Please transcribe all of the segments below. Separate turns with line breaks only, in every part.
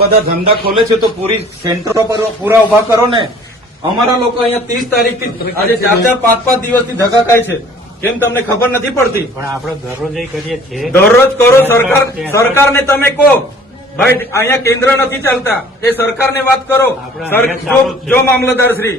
બધા ધંધા ખોલે છે તો પૂરી સેન્ટરો પર પૂરા ઉભા કરો ને અમારા લોકો અહીંયા ત્રીસ તારીખથી આજે ચાર ચાર પાંચ પાંચ દિવસથી ધગાકાય છે કેમ તમને ખબર નથી પડતી
પણ આપણે દરરોજ કરીએ છીએ
દરરોજ કરો સરકાર ને તમે કહો ભાઈ અહીંયા કેન્દ્ર નથી ચાલતા એ સરકાર ને વાત કરો જો મામલતદાર શ્રી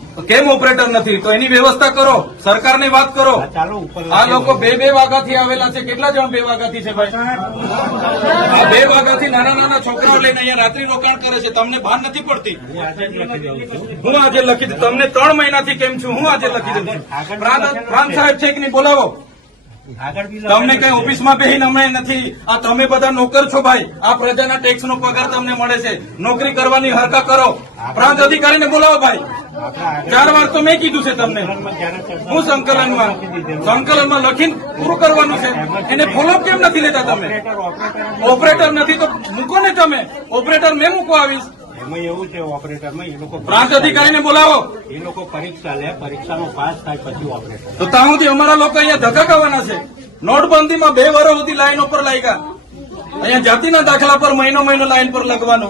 કેમ ઓપરેટર નથી તો એની વ્યવસ્થા કરો સરકારને વાત કરો આ લોકો બે બે વાગાથી આવેલા છે કેટલા જણ બે વાગાથી છે ભાઈ બે વાગાથી નાના નાના છોકરાઓ લઈને અહીંયા રાત્રિ રોકાણ કરે છે તમને ભાન નથી પડતી હું આજે લખી દઉં તમને ત્રણ મહિનાથી કેમ છું હું આજે લખી દઉં છું સાહેબ છે કે નહીં બોલાવો તમને કઈ ઓફિસમાં બેહીને અમે નથી આ તમે બધા નોકર છો ભાઈ આ પ્રજાના નો પગાર તમને મળે છે નોકરી કરવાની હરકત કરો પ્રાંત અધિકારીને બોલાવો ભાઈ ચાર વાર તો મેં કીધું છે તમને હું સંકલનમાં સંકલનમાં લખીને પૂરું કરવાનું છે એને ફોલોઅપ કેમ નથી લેતા તમે ઓપરેટર નથી તો મૂકો ને તમે ઓપરેટર મેં મૂકો આવીશ
એમાં એવું છે ઓપરેટરમાં એ લોકો
પ્રાંત અધિકારીને બોલાવો
એ લોકો પરીક્ષા લે પરીક્ષાનો પાસ થાય પછી ઓપરેટર
તો તાહુંથી અમારા લોકો અહીંયા ધક્કા છે નોટબંધીમાં બે વર્ષ સુધી લાઈન ઉપર લાગ્યા અહીંયા જાતિના દાખલા પર મહિનો મહિનો લાઈન પર લખવાનો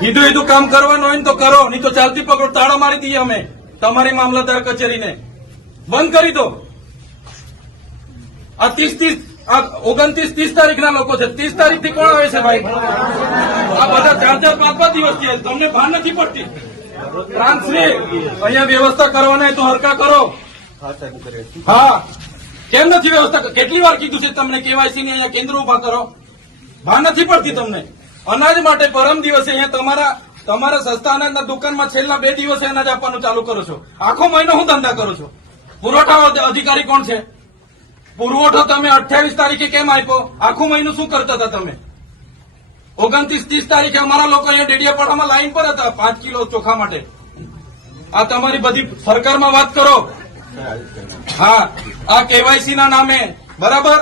સીધું સીધું કામ કરવાનું હોય ને તો કરો નહીં તો ચાલતી પકડો તાળા મારી દઈએ અમે તમારી મામલતદાર કચેરીને બંધ કરી દો આ ત્રીસ ત્રીસ આ ઓગણત્રીસ ત્રીસ તારીખના લોકો છે ત્રીસ તારીખ થી કોણ આવે છે ભાઈ આ બધા ચાર ચાર પાંચ પાંચ દિવસ છે તમને ભાન નથી પડતી પ્રાંતશ્રી અહીંયા વ્યવસ્થા કરવાના તો હરકા કરો હા કેમ નથી વ્યવસ્થા કેટલી વાર કીધું છે તમને કેવાયસી ની અહીંયા કેન્દ્ર ઉભા કરો ભાન નથી પડતી તમને અનાજ માટે પરમ દિવસે અહીંયા તમારા તમારા સસ્તા અનાજના દુકાનમાં છેલ્લા બે દિવસે અનાજ આપવાનું ચાલુ કરો છો આખો મહિનો હું ધંધા કરો છો પુરવઠા અધિકારી કોણ છે પુરવઠો તમે અઠ્યાવીસ તારીખે કેમ આપ્યો આખું મહિનો શું કરતા હતા તમે ઓગણત્રીસ ત્રીસ તારીખે અમારા લોકો અહીંયા ડેડિયાપાડામાં લાઈન પર હતા પાંચ કિલો ચોખા માટે આ તમારી બધી સરકારમાં વાત કરો હા આ કેવાયસી ના નામે બરાબર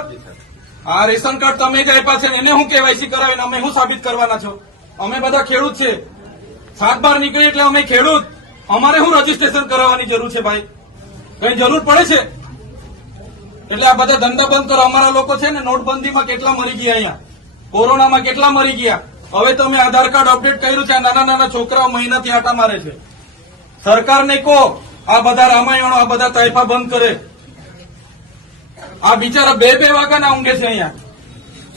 આ રેશન કાર્ડ તમે જ આપ્યા છે એને હું કેવાયસી કરાવીને અમે શું સાબિત કરવાના છો અમે બધા ખેડૂત છે સાત બાર નીકળી એટલે અમે ખેડૂત અમારે શું રજીસ્ટ્રેશન કરાવવાની જરૂર છે ભાઈ કઈ જરૂર પડે છે એટલે આ બધા ધંધા બંધ કરો અમારા લોકો છે ને નોટબંધીમાં કેટલા મરી ગયા અહીંયા કોરોનામાં કેટલા મરી ગયા હવે તમે આધાર કાર્ડ અપડેટ કર્યું છે આ નાના નાના છોકરાઓ મહિનાથી આટા મારે છે સરકારને કહો આ બધા રામાયણો આ બધા તાઇફા બંધ કરે આ બિચારા બે બે વાગ્યાના ઊંઘે છે અહીંયા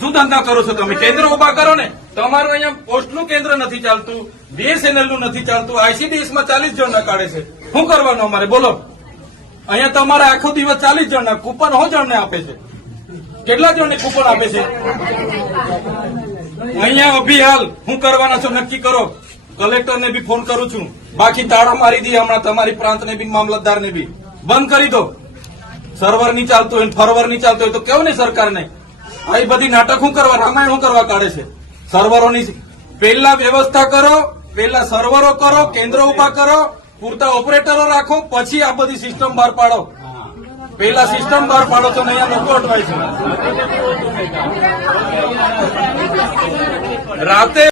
શું ધંધા કરો છો તમે કેન્દ્ર ઉભા કરો ને તમારું અહીંયા પોસ્ટનું કેન્દ્ર નથી ચાલતું બીએસએનએલનું નથી ચાલતું આઈસીડીએસમાં ચાલીસ જણના કાઢે છે શું કરવાનું અમારે બોલો અહીંયા તમારે આખો દિવસ ચાલીસ જણના કૂપન હો જણને આપે છે કેટલા જણને કૂપન આપે છે અહીંયા અભી હાલ હું કરવાના છો નક્કી કરો કલેક્ટરને બી ફોન કરું છું બાકી તાળા મારી દઈએ હમણાં તમારી પ્રાંતને બી મામલતદારને બી બંધ કરી દો સર્વર નહીં ચાલતું હોય ફરવર નહીં ચાલતું હોય તો કેવું ને સરકારને આ બધી નાટક શું કરવા રામાયણ શું કરવા કાઢે છે સર્વરોની પહેલા વ્યવસ્થા કરો પહેલા સર્વરો કરો કેન્દ્રો ઉભા કરો પૂરતા ઓપરેટરો રાખો પછી આ બધી સિસ્ટમ બહાર પાડો પહેલા સિસ્ટમ બહાર પાડો તો અહીંયા લોકો અટવાય છે રાતે